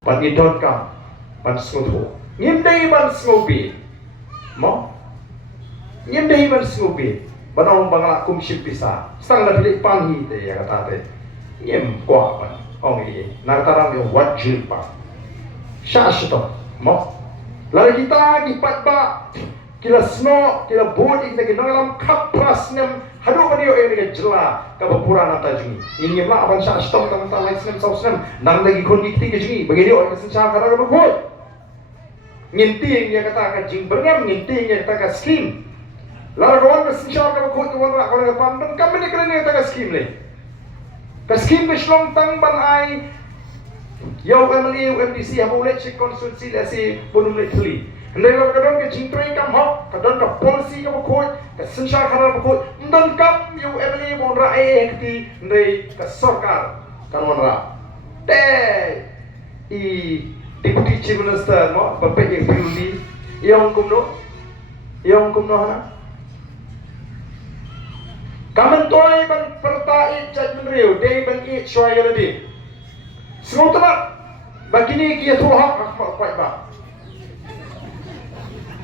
Pan idon ka, pan sngutho. Ngimday ban sngubi. Mo? Ngimday ban sngubi. Banong bangla kumship pisa. Stang na pilik panhi te ya kata te. Ngim kwa pan. Ong i. Nartarang yung wajil pa. Syashto. Mo? Lalu kita gipat ba. Kila sno, kila bodi kita ginangalam kapras nem hadu madio yang dengan jela kabapura nata jungi. Ingin lah aban sya stok tang talai snem saus snem nang lagi kon gikti ke jungi. Bagi dia orang kesenca karena kabapur. Nginting yang kata akan jing berngam, nginting yang kata akan skim. Lalu kawan kesenca kabapur kawan rak kawan kapandang kami ni kena yang kata skim le. Kaskim keslong tang ban ai. Yau MLA UMDC hamu let cik konsultasi bunum let teli. Hendai lo kadang ke jingtoi kam hok, kadang ke polisi kam koi, ke sensar kana koi, dan kam you MLA mon ra ekti, hendai ke sarkar kan mon ra. Deh, I deputy chief minister mo, bapak yang beruli, yang kumno hana. Kamen toy ban pertai chat menriu, dei ban I shoy ladi. Semua temat, begini kia tuhan rahmat kuat ba.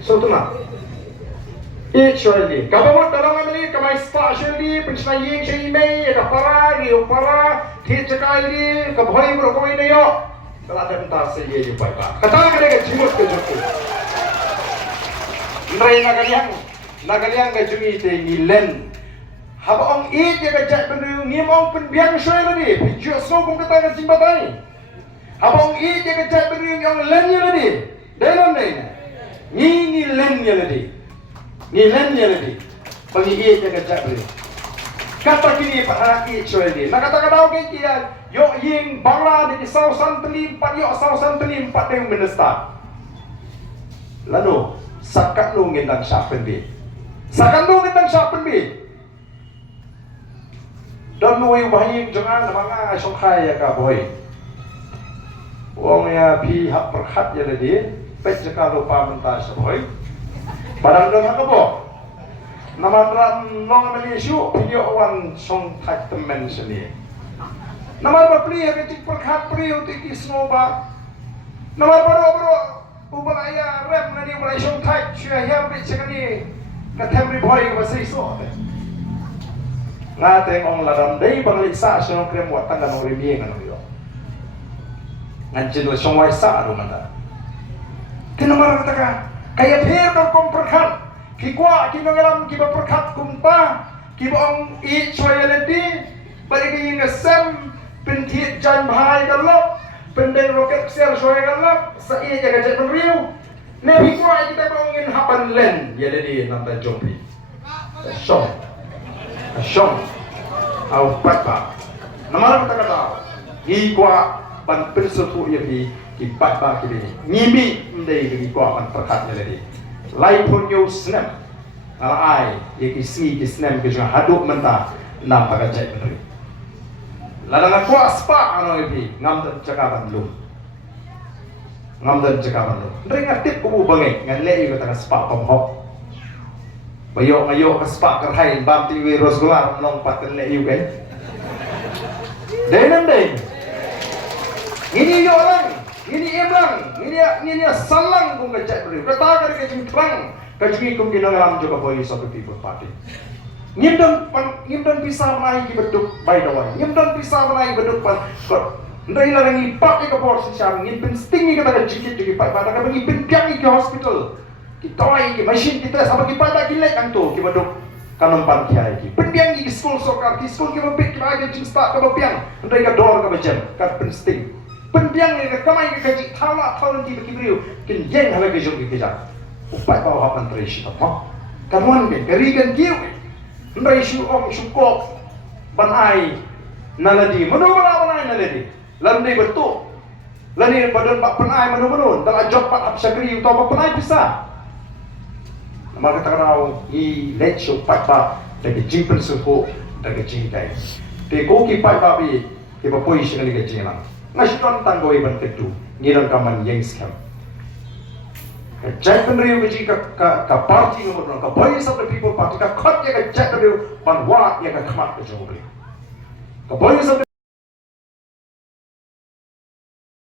So tuna. Surely. Government dalam ini kamai start surely pencahayan sih ini ada para rio para hit sekali kabhoi berkoi ni yo. Kalau ada bentar saya je baik pak. Kata mereka jimut ke jumpa. Mereka nagaliang ke jumi te nilen. Habang I dia kejat benda ngimong penbiang surely ni. Pijuk so pun kata ke jimbatai. Habang I dia kejat benda yang lainnya lagi. Dalam ni. Ni len ya ladi. Bagi ia jaga jabri. Kata kini Pak Haki Choi nak kata kadau ke kia yo ying bangla di sausan telim pat yo sausan telim pat yang menesta. Lalu sakat lu ngendang syapen bi. Dan lu yang bahing jangan manga songkai ya ka boy. Wong ya pi hak perhat ya ladi. Pet jika lupa mentah seboy. Barang dengan apa? Nama dalam long Malaysia video wan song tak temen seni. Nama bapli yang kecil perkat pri untuk kisnoba. Nama baru ubah ayah rap nadi mulai song tak cuy yang pet sekali ketemri boy masih so. Ngateng orang ladam day bangliksa song krem watan dan orang biang kan orang. Ngancin song waisa rumah dah. Kenapa katakan? Kaya phê đâu công perkat, kikwa kinangalam kiba perkat kumpa, kiba ang I choy lenti, balik yung ngasem, pentit jan bahai galap, pendeng roket siar choy galap, sa iya jaga jat menriu, nebi kwa kita bangin hapan len, ya jadi nanta jompi, syong, au patpa, nama kata kata, kikwa ban pensutu ya bi. Kipat ba kini ngimi ndai bagi ko an perkatnya lagi lai pun yo snem ala ai ye ki snem ke jang haduk menta nam pagajai menri ladang ko aspa ano ibi ngam dan cakaban lu ndai ngatip ko bangai ngan lei ko tanga spa pamhok bayo ngayo ka spa kerhai bam ti wi rosgolar long paten lei yu kan dai ini yo orang ini emang, ini salang kung kacak beri. Kata kali kacing terang, kacing kum kinangalam juga voice of the people party. Ngimdan pisah menaik beduk by the way. Ngimdan pisah menaik beduk pan. Ndai larang ipak ke porsi siang. Ngimpen stingi kata kacing kita ipak pada kami ngimpen piang ke hospital. Kita ke mesin kita sama kita pada gilek kan tu ke beduk kanam pan kiai ki. Pendiang ke school sokar, ke school ke bebek kita aja jing start ke bepiang. Ndai ke dor ke bejem, kat pensting. Pendiang ni kamai ke kaji thala nanti berkibriu kin yang hala ke jom ke jang upai bawa hapan terisi apa kamuan ke kerigan kiu ndai shu om syukok banai naladi manu naladi landai betul lani badan pak penai manu dalam job pak absagri atau apa penai bisa nama kata kau I let show pak dari jimpen suhu dari jingkai te ko ki pak bi ke bapoi sini ke jingang Nasiton tanggoi ban kedu ngiran kaman yang scam. Kajat penriu keji ka party nomor ka voice of the people party ka khot ya kajat penriu ban wa ya ka khamat ke jomri. Ka voice of the